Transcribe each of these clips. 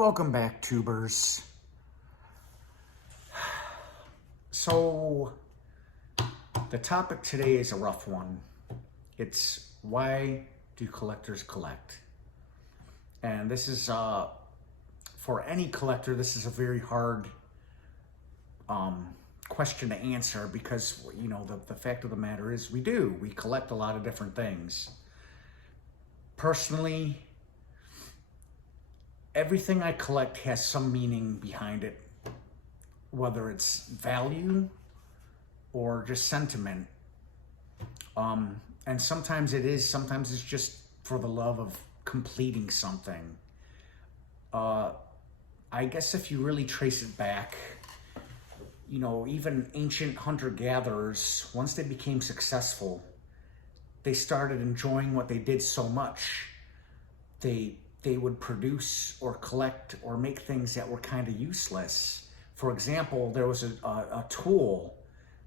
Welcome back, tubers. So, the topic today is a rough one. It's why do collectors collect? And this is, for any collector, this is a very hard question to answer because, the fact of the matter is we collect a lot of different things. Personally, everything I collect has some meaning behind it, whether it's value or just sentiment. And sometimes sometimes it's just for the love of completing something. I guess if you really trace it back, even ancient hunter-gatherers, once they became successful, they started enjoying what they did so much. They would produce or collect or make things that were kind of useless. For example, there was a tool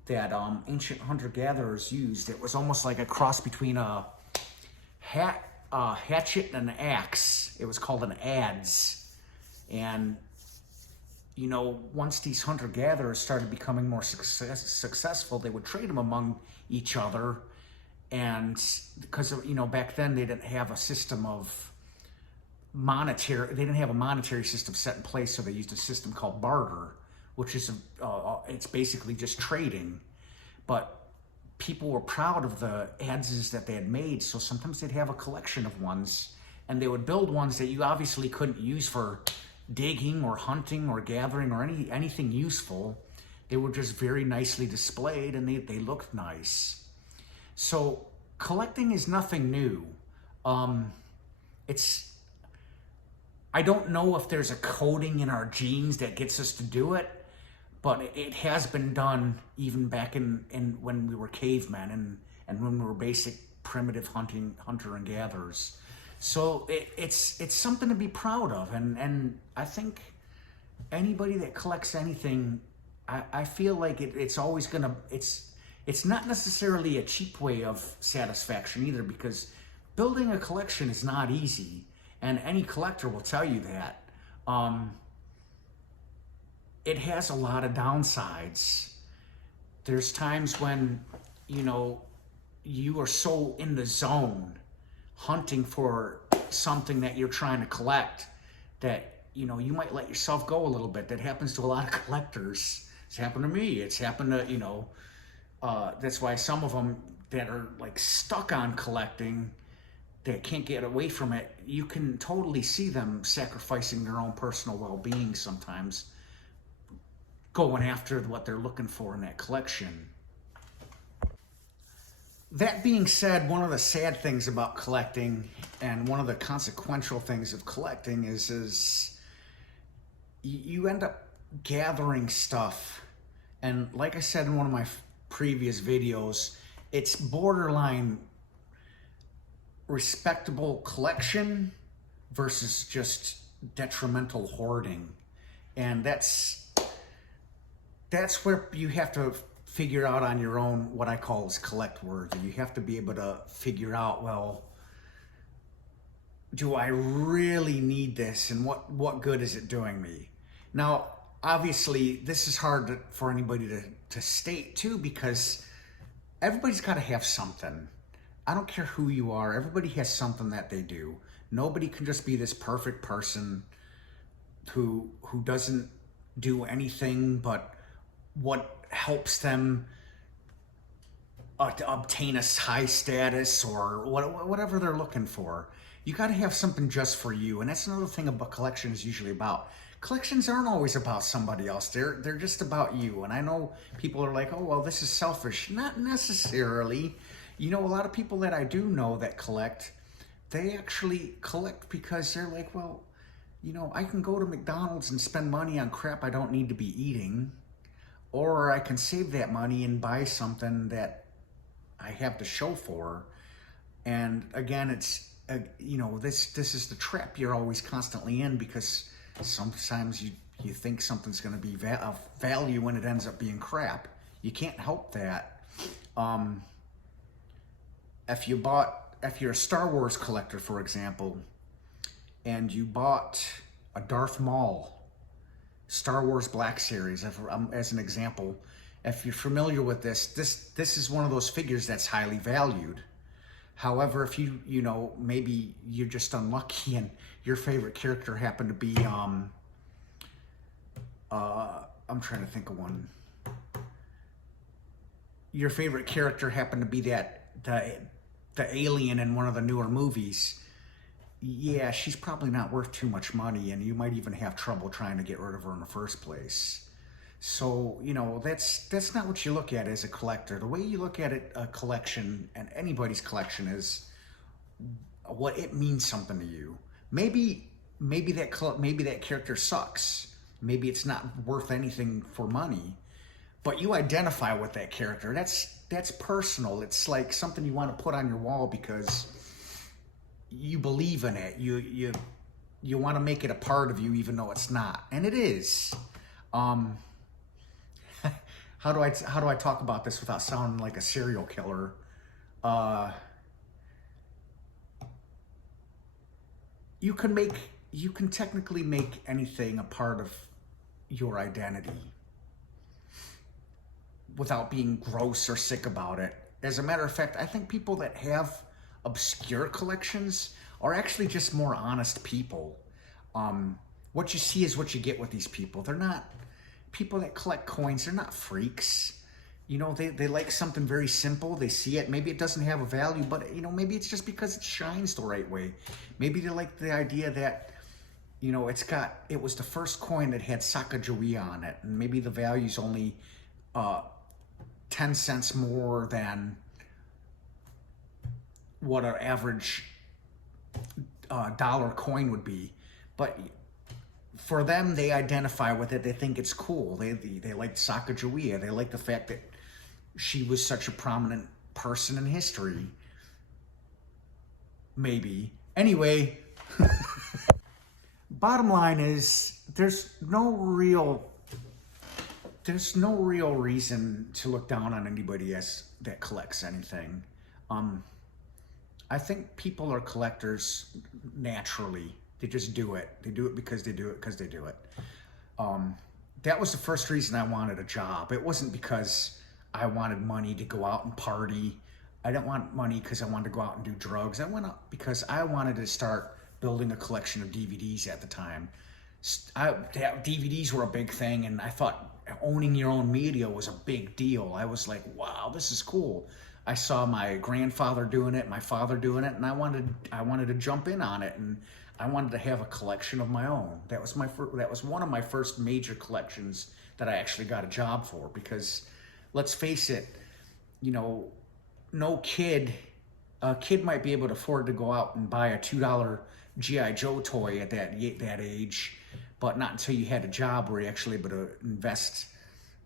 that ancient hunter-gatherers used. It was almost like a cross between a hatchet and an axe. It was called an adze. And, once these hunter-gatherers started becoming more successful, they would trade them among each other. And because, back then they didn't have a system of they didn't have a monetary system set in place, so they used a system called barter, which is it's basically just trading. But people were proud of the adzes that they had made, so sometimes they'd have a collection of ones, and they would build ones that you obviously couldn't use for digging or hunting or gathering or anything useful. They were just very nicely displayed, and they looked nice. So collecting is nothing new. I don't know if there's a coding in our genes that gets us to do it, but it has been done even back in when we were cavemen and when we were basic primitive hunter and gatherers. So it's something to be proud of, and I think anybody that collects anything, I feel like it's always gonna it's not necessarily a cheap way of satisfaction either, because building a collection is not easy. And any collector will tell you that. It has a lot of downsides. There's times when, you are so in the zone hunting for something that you're trying to collect that, you might let yourself go a little bit. That happens to a lot of collectors. It's happened to me. It's happened to, that's why some of them that are like stuck on collecting, they can't get away from it, you can totally see them sacrificing their own personal well-being sometimes, going after what they're looking for in that collection. That being said, one of the sad things about collecting, and one of the consequential things of collecting is you end up gathering stuff. And like I said in one of my previous videos, it's borderline respectable collection versus just detrimental hoarding. And that's where you have to figure out on your own what I call is collect worthy. You have to be able to figure out, well, do I really need this, and what good is it doing me? Now, obviously, this is hard for anybody to state too, because everybody's got to have something. I don't care who you are. Everybody has something that they do. Nobody can just be this perfect person who doesn't do anything but what helps them to obtain a high status or whatever they're looking for. You got to have something just for you. And that's another thing about collection is usually about. Collections aren't always about somebody else. They're just about you. And I know people are like, oh, well, this is selfish. Not necessarily. A lot of people that I do know that collect, they actually collect because they're like, well, I can go to McDonald's and spend money on crap I don't need to be eating, or I can save that money and buy something that I have to show for. And again, it's, this is the trap you're always constantly in, because sometimes you think something's going to be of value when it ends up being crap. You can't help that. If you're a Star Wars collector, for example, and you bought a Darth Maul Star Wars Black Series, as an example. If you're familiar with this is one of those figures that's highly valued. However, if you know, maybe you're just unlucky and your favorite character happened to be, I'm trying to think of one. Your favorite character happened to be the alien in one of the newer movies. Yeah, she's probably not worth too much money, and you might even have trouble trying to get rid of her in the first place. So, you know, that's not what you look at as a collector. The way you look at it, a collection, and anybody's collection, is what it means something to you. Maybe that character sucks. Maybe it's not worth anything for money, but you identify with that character. That's personal. It's like something you want to put on your wall because you believe in it. You want to make it a part of you, even though it's not, and it is. How do I talk about this without sounding like a serial killer? You can technically make anything a part of your identity without being gross or sick about it. As a matter of fact, I think people that have obscure collections are actually just more honest people. What you see is what you get with these people. They're not people that collect coins. They're not freaks. You know, they like something very simple. They see it. Maybe it doesn't have a value, but, you know, maybe it's just because it shines the right way. Maybe they like the idea that, you know, it was the first coin that had Sacagawea on it, and maybe the value's only 10 cents more than what an average dollar coin would be. But for them, they identify with it. They think it's cool. They like Sacagawea. They like the fact that she was such a prominent person in history. Maybe. Anyway, bottom line is there's no real reason to look down on anybody that collects anything. I think people are collectors naturally. They just do it. They do it because they do it because they do it. That was the first reason I wanted a job. It wasn't because I wanted money to go out and party. I didn't want money because I wanted to go out and do drugs. I went out because I wanted to start building a collection of DVDs at the time. DVDs were a big thing, and I thought owning your own media was a big deal. I was like, wow, this is cool. I saw my grandfather doing it, my father doing it, and I wanted to jump in on it, and I wanted to have a collection of my own. That was one of my first major collections that I actually got a job for, because let's face it, you know, a kid might be able to afford to go out and buy a $2 G.I. Joe toy at that age, but not until you had a job where you're actually able to invest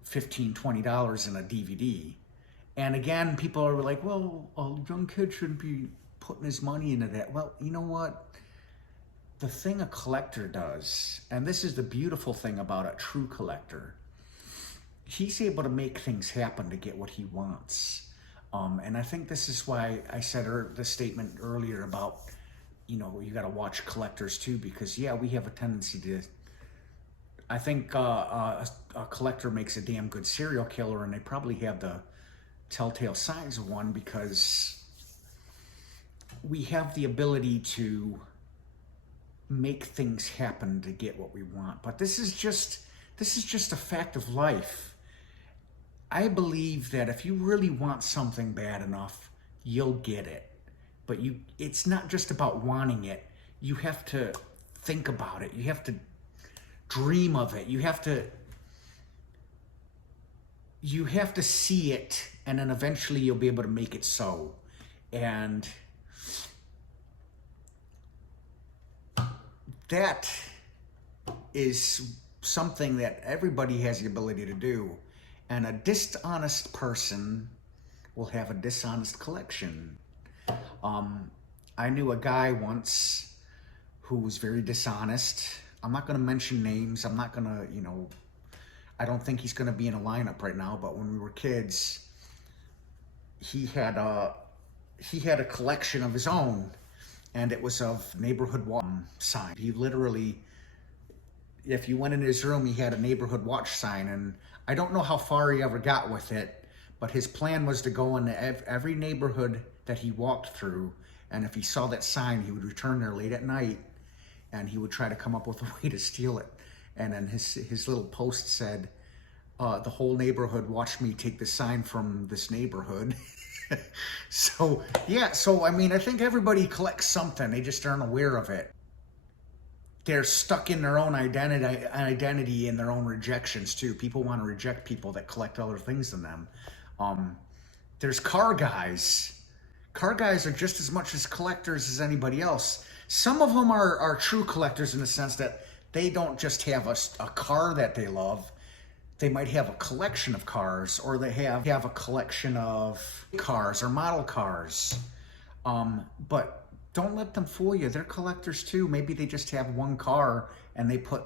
$15, $20 in a DVD. And again, people are like, well, a young kid shouldn't be putting his money into that. Well, you know what? The thing a collector does, and this is the beautiful thing about a true collector, he's able to make things happen to get what he wants. And I think this is why I said the statement earlier about, you know, you got to watch collectors too, because yeah, we have a tendency to, I think a collector makes a damn good serial killer, and they probably have the telltale signs of one, because we have the ability to make things happen to get what we want. But this is just a fact of life. I believe that if you really want something bad enough, you'll get it. But it's not just about wanting it. You have to think about it. You have to dream of it. You have to see it, and then eventually you'll be able to make it so. And that is something that everybody has the ability to do. And a dishonest person will have a dishonest collection. I knew a guy once who was very dishonest. I'm not going to mention names. I'm not going to, you know, I don't think he's going to be in a lineup right now, but when we were kids, he had a collection of his own, and it was of neighborhood signs. He literally if you went in his room, he had a neighborhood watch sign, and I don't know how far he ever got with it, but his plan was to go into every neighborhood that he walked through, and if he saw that sign, he would return there late at night, and he would try to come up with a way to steal it. And then his little post said, the whole neighborhood watched me take the sign from this neighborhood. So, yeah, so I mean, I think everybody collects something. They just aren't aware of it. They're stuck in their own identity and their own rejections too. People want to reject people that collect other things than them. There's car guys. Car guys are just as much as collectors as anybody else. Some of them are true collectors in the sense that they don't just have a car that they love. They might have a collection of cars, or they have a collection of cars or model cars. But don't let them fool you. They're collectors too. Maybe they just have one car and they put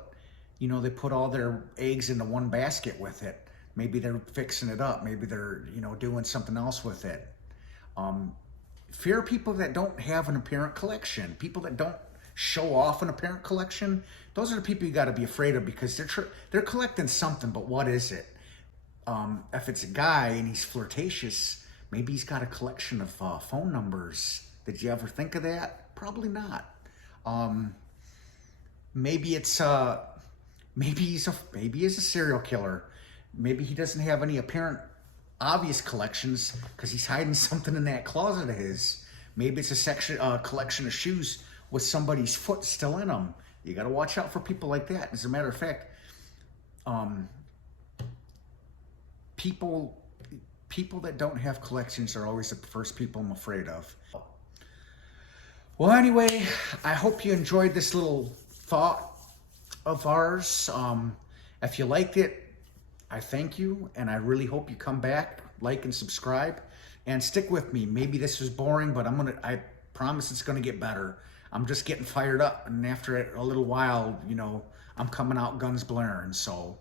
all their eggs into one basket with it. Maybe they're fixing it up. Maybe they're, doing something else with it. Fear people that don't have an apparent collection. People that don't show off an apparent collection. Those are the people you got to be afraid of, because they're collecting something, but what is it? If it's a guy and he's flirtatious, maybe he's got a collection of phone numbers. Did you ever think of that? Probably not. Maybe he's a serial killer. Maybe he doesn't have any apparent obvious collections because he's hiding something in that closet of his. Maybe it's a collection of shoes with somebody's foot still in them. You got to watch out for people like that. As a matter of fact, people that don't have collections are always the first people I'm afraid of. Well, anyway, I hope you enjoyed this little thought of ours. If you liked it, I thank you, and I really hope you come back, like and subscribe, and stick with me. Maybe this was boring, but I promise it's gonna get better. I'm just getting fired up, and after a little while, I'm coming out guns blaring. So